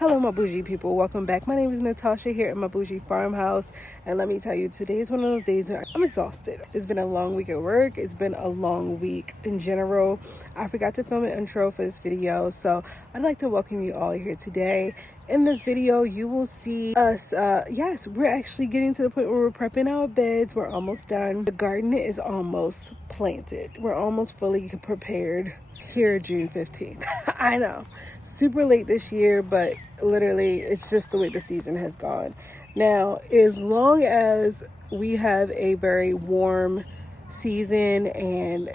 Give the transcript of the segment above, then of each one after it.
Hello my bougie people, welcome back. My name is Natasha here at My Bougie Farmhouse, and let me tell you, today is one of those days that I'm exhausted. It's been a long week at work. It's been a long week in general. I forgot to film an intro for this video, so I'd like to welcome you all here today. In this video, you will see us, yes, we're actually getting to the point where we're prepping our beds. We're almost done. The garden is almost planted. We're almost fully prepared here June 15th. I know, super late this year, but literally it's just the way the season has gone. Now, as long as we have a very warm season and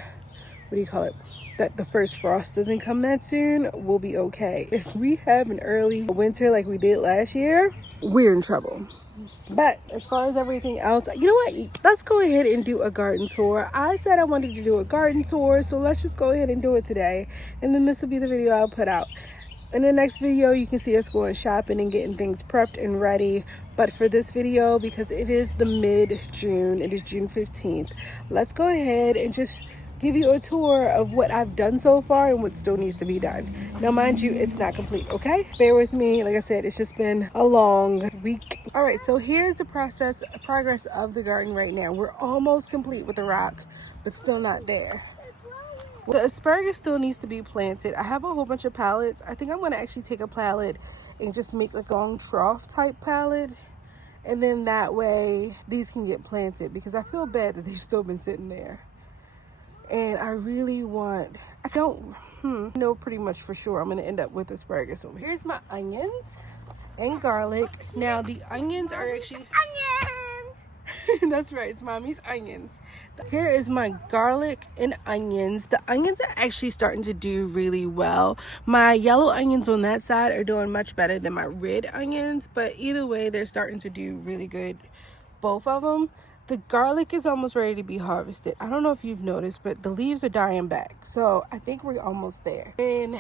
that the first frost doesn't come that soon, we'll be okay. If we have an early winter like we did last year, we're in trouble. But as far as everything else, you know what, let's go ahead and do a garden tour. I said I wanted to do a garden tour, so let's just go ahead and do it today, and then this will be the video I'll put out. In the next video, you can see us going shopping and getting things prepped and ready. But for this video, because it is the mid-June, it is June 15th, let's go ahead and just give you a tour of what I've done so far and what still needs to be done. Now, mind you, it's not complete, okay? Bear with me. Like I said, it's just been a long week. All right, so here's the progress of the garden right now. We're almost complete with the rock, but still not there. The asparagus still needs to be planted. I have a whole bunch of pallets. I think I'm gonna actually take a pallet and just make like a long trough type pallet. And then that way these can get planted, because I feel bad that they've still been sitting there. And I really want, I don't know pretty much for sure I'm gonna end up with asparagus over here. Here's my onions and garlic. Now the onions are actually onions. That's right, it's mommy's onions. Here is my garlic and onions. The onions are actually starting to do really well. My yellow onions on that side are doing much better than my red onions, but either way they're starting to do really good, both of them. The garlic is almost ready to be harvested. I don't know if you've noticed, but the leaves are dying back. So I think we're almost there. And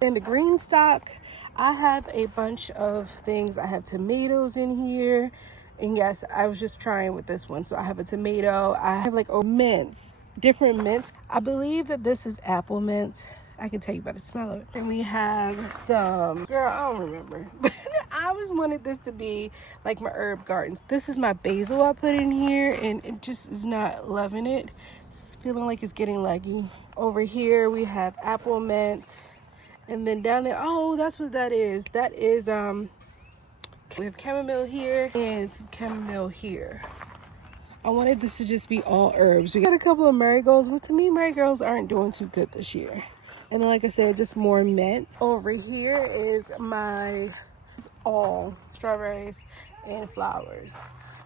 in the green stock, I have a bunch of things. I have tomatoes in here. And yes, I was just trying with this one. So I have a tomato. I have like mints, different mints. I believe that this is apple mint. I can tell you by the smell of it. And we have some, girl, I don't remember. I always wanted this to be like my herb gardens. This is my basil I put in here, and it just is not loving it. It's feeling like it's getting leggy. Over here we have apple mint. And then down there, oh, that's what that is. That is, we have chamomile here and some chamomile here. I wanted this to just be all herbs. We got a couple of marigolds, but to me, marigolds aren't doing too good this year. And then, like I said, just more mint. Over here is all strawberries and flowers.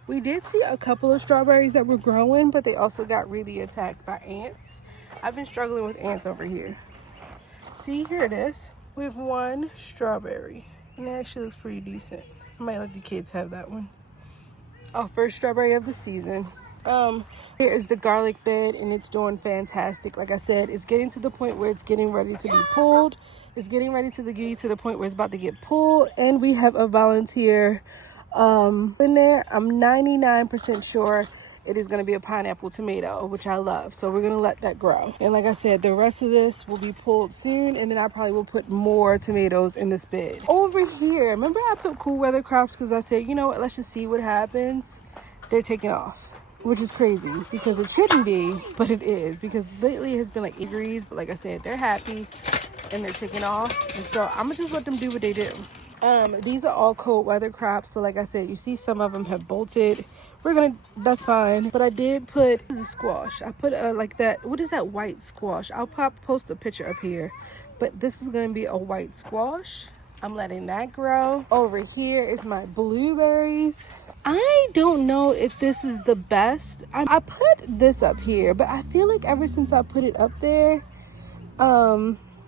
We did see a couple of strawberries that were growing, but they also got really attacked by ants. I've been struggling with ants over here. See, here it is. We have one strawberry, and it actually looks pretty decent. I might let the kids have that one. Our first strawberry of the season. Here is the garlic bed, and it's doing fantastic. Like I said, it's getting to the point where it's getting ready to be pulled. It's getting ready to the point where it's about to get pulled, and we have a volunteer in there. I'm 99% sure it is going to be a pineapple tomato, which I love. So we're going to let that grow. And like I said, the rest of this will be pulled soon, and then I probably will put more tomatoes in this bed. Over here, remember I put cool weather crops because I said, you know what, let's just see what happens. They're taking off, which is crazy because it shouldn't be, but it is, because lately it has been like 8 degrees. But like I said, they're happy and they're taking off. And so I'm gonna just let them do what they do. These are all cold weather crops. So like I said, you see some of them have bolted. That's fine. But I did put, this is squash. I put like that, what is that white squash? I'll post a picture up here. But this is gonna be a white squash. I'm letting that grow. Over here is my blueberries. I don't know if this is the best. I put this up here, but I feel like ever since I put it up there,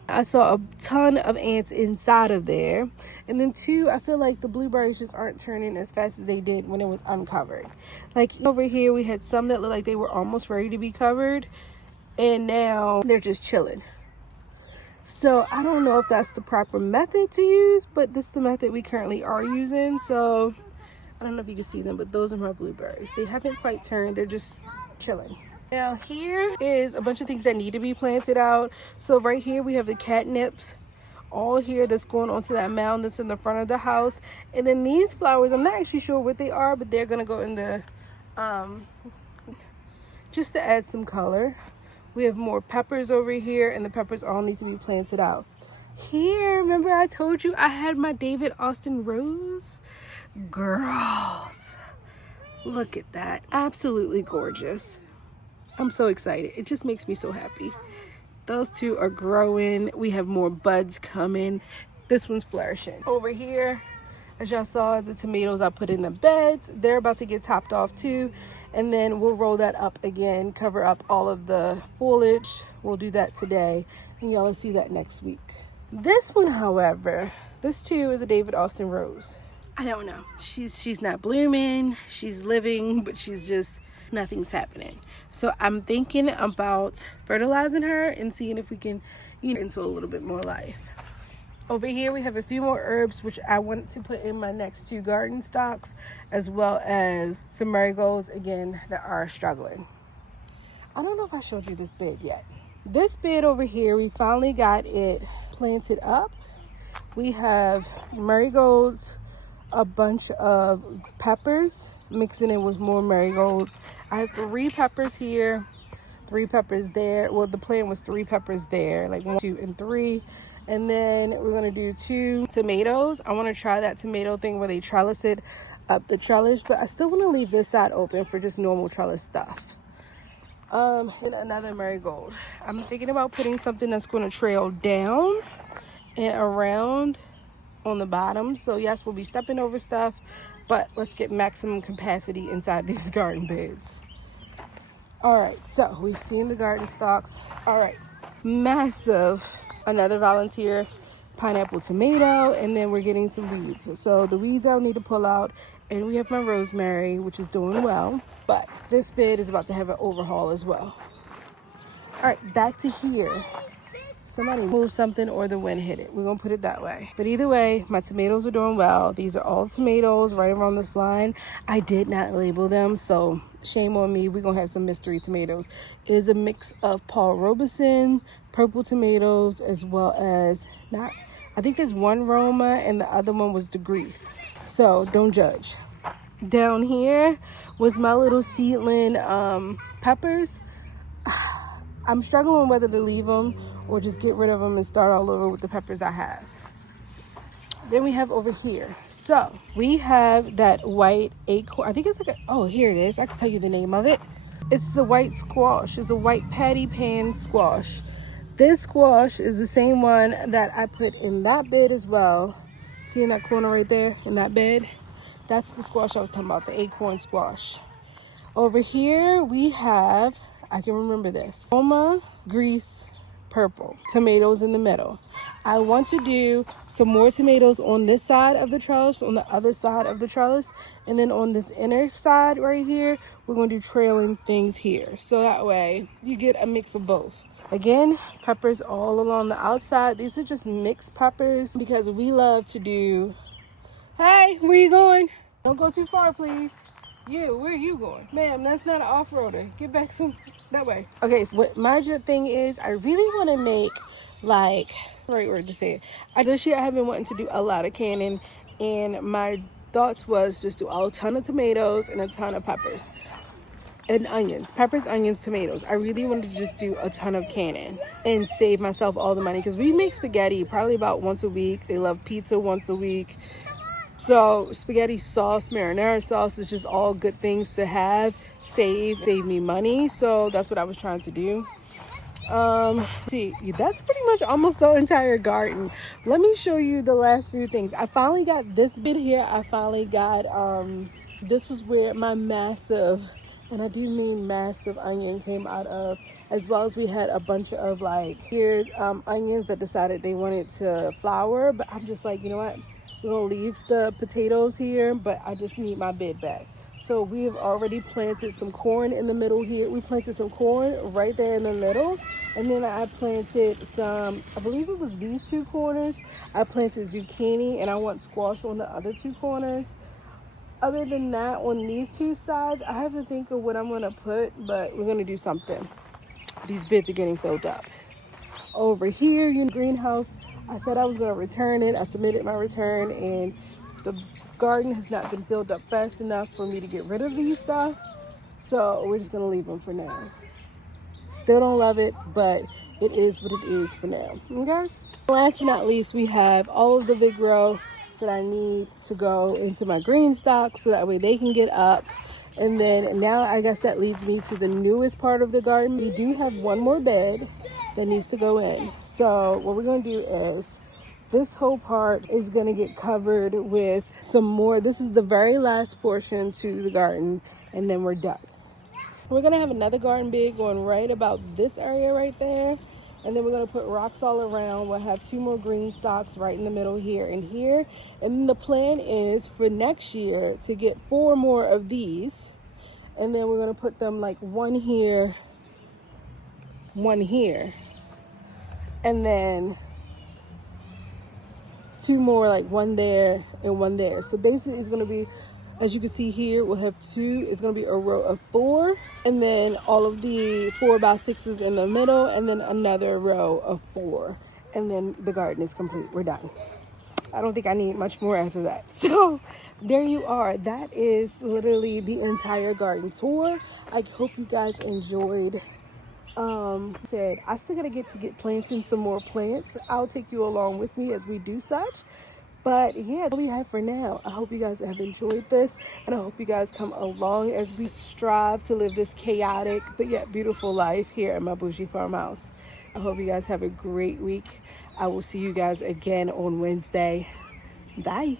I saw a ton of ants inside of there. And then two, I feel like the blueberries just aren't turning as fast as they did when it was uncovered. Like over here, we had some that looked like they were almost ready to be covered, and now they're just chilling. So I don't know if that's the proper method to use, but this is the method we currently are using. So I don't know if you can see them, but those are my blueberries. They haven't quite turned, they're just chilling. Now here is a bunch of things that need to be planted out. So right here we have the catnips all here that's going onto that mound that's in the front of the house. And then these flowers, I'm not actually sure what they are, but they're gonna go in the just to add some color. We have more peppers over here, and the peppers all need to be planted out. Here, remember I told you I had my David Austin rose? Girls, look at that. Absolutely gorgeous. I'm so excited. It just makes me so happy. Those two are growing. We have more buds coming. This one's flourishing. Over here, as y'all saw, the tomatoes I put in the beds, they're about to get topped off too. And then we'll roll that up again, cover up all of the foliage. We'll do that today, and y'all will see that next week. This one, however, this too is a David Austin rose. I don't know. She's not blooming. She's living, but she's just, nothing's happening. So I'm thinking about fertilizing her and seeing if we can, into a little bit more life. Over here we have a few more herbs which I want to put in my next 2 garden stocks, as well as some marigolds again that are struggling. I don't know if I showed you this bed yet. This bed over here, we finally got it planted up. We have marigolds, a bunch of peppers, mixing it with more marigolds. I have 3 peppers here, 3 peppers there. Well, the plan was 3 peppers there, like 1, 2, and 3. And then we're gonna do 2 tomatoes. I wanna try that tomato thing where they trellis it up the trellis, but I still wanna leave this side open for just normal trellis stuff. And another marigold. I'm thinking about putting something that's gonna trail down and around on the bottom. So yes, we'll be stepping over stuff, but let's get maximum capacity inside these garden beds. All right, so we've seen the garden stalks. All right, massive, another volunteer pineapple tomato, and then we're getting some weeds. So the weeds I'll need to pull out, and we have my rosemary, which is doing well, but this bed is about to have an overhaul as well. All right, back to here. Somebody moved something or the wind hit it. We're gonna put it that way. But either way, my tomatoes are doing well. These are all tomatoes right around this line. I did not label them, so shame on me. We're gonna have some mystery tomatoes. It is a mix of Paul Robeson, purple tomatoes, as well as I think there's one Roma and the other one was the Grease. So don't judge. Down here was my little seedling peppers. I'm struggling whether to leave them or just get rid of them and start all over with the peppers I have. Then we have over here. So we have that white acorn. I think it's like oh, here it is. I can tell you the name of it. It's the white squash. It's a white patty pan squash. This squash is the same one that I put in that bed as well. See in that corner right there in that bed? That's the squash I was talking about, the acorn squash. Over here we have, I can remember this, Roma, Grease, purple, tomatoes in the middle. I want to do some more tomatoes on this side of the trellis, on the other side of the trellis, and then on this inner side right here, we're going to do trailing things here. So that way you get a mix of both. Again, peppers all along the outside. These are just mixed peppers because we love to do, hey, where you going? Don't go too far, please. You, where are you going? Ma'am, that's not an off-roader. Get back some that way. Okay, so what my thing is, I really want to make like, right word to say it. This year I have been wanting to do a lot of canning, and my thoughts was just do a ton of tomatoes and a ton of peppers and onions. Peppers, onions, tomatoes. I really wanted to just do a ton of canning and save myself all the money because we make spaghetti probably about once a week. They love pizza once a week. So spaghetti sauce, marinara sauce is just all good things to have, save me money. So that's what I was trying to do. See, that's pretty much almost the entire garden. Let me show you the last few things. I finally got this bit here. I finally got, this was where my massive, and I do mean massive, onion came out of, as well as we had a bunch of like weird onions that decided they wanted to flower, but I'm just like, you know what? We're gonna leave the potatoes here, but I just need my bed back. So we have already planted some corn in the middle here. We planted some corn right there in the middle. And then I planted some, I believe it was these 2 corners. I planted zucchini and I want squash on the other 2 corners. Other than that, on these 2 sides, I have to think of what I'm gonna put, but we're gonna do something. These beds are getting filled up. Over here, in the greenhouse, I said I was going to return it. I submitted my return, and the garden has not been filled up fast enough for me to get rid of these stuff. So we're just going to leave them for now. Still don't love it, but it is what it is for now. Okay? Last but not least, we have all of the Vigro that I need to go into my green stock so that way they can get up. And then now I guess that leads me to the newest part of the garden. We do have one more bed that needs to go in. So what we're going to do is this whole part is going to get covered with some more. This is the very last portion to the garden, and then we're done. We're going to have another garden bed going right about this area right there. And then we're going to put rocks all around. We'll have 2 more green stalks right in the middle here and here. And then the plan is for next year to get 4 more of these. And then we're going to put them like one here, one here. And then 2 more, like one there and one there. So basically it's going to be, as you can see here, we'll have 2. It's going to be a row of 4, and then all of the 4x6s in the middle, and then another row of 4, and then the garden is complete. We're done. I don't think I need much more after that. So there you are. That is literally the entire garden tour. I hope you guys enjoyed. Said I still gotta get planting some more plants. I'll take you along with me as we do such. But yeah, that's all we have for now. I hope you guys have enjoyed this, and I hope you guys come along as we strive to live this chaotic but yet beautiful life here at My Bougie Farmhouse. I hope you guys have a great week. I will see you guys again on Wednesday. Bye.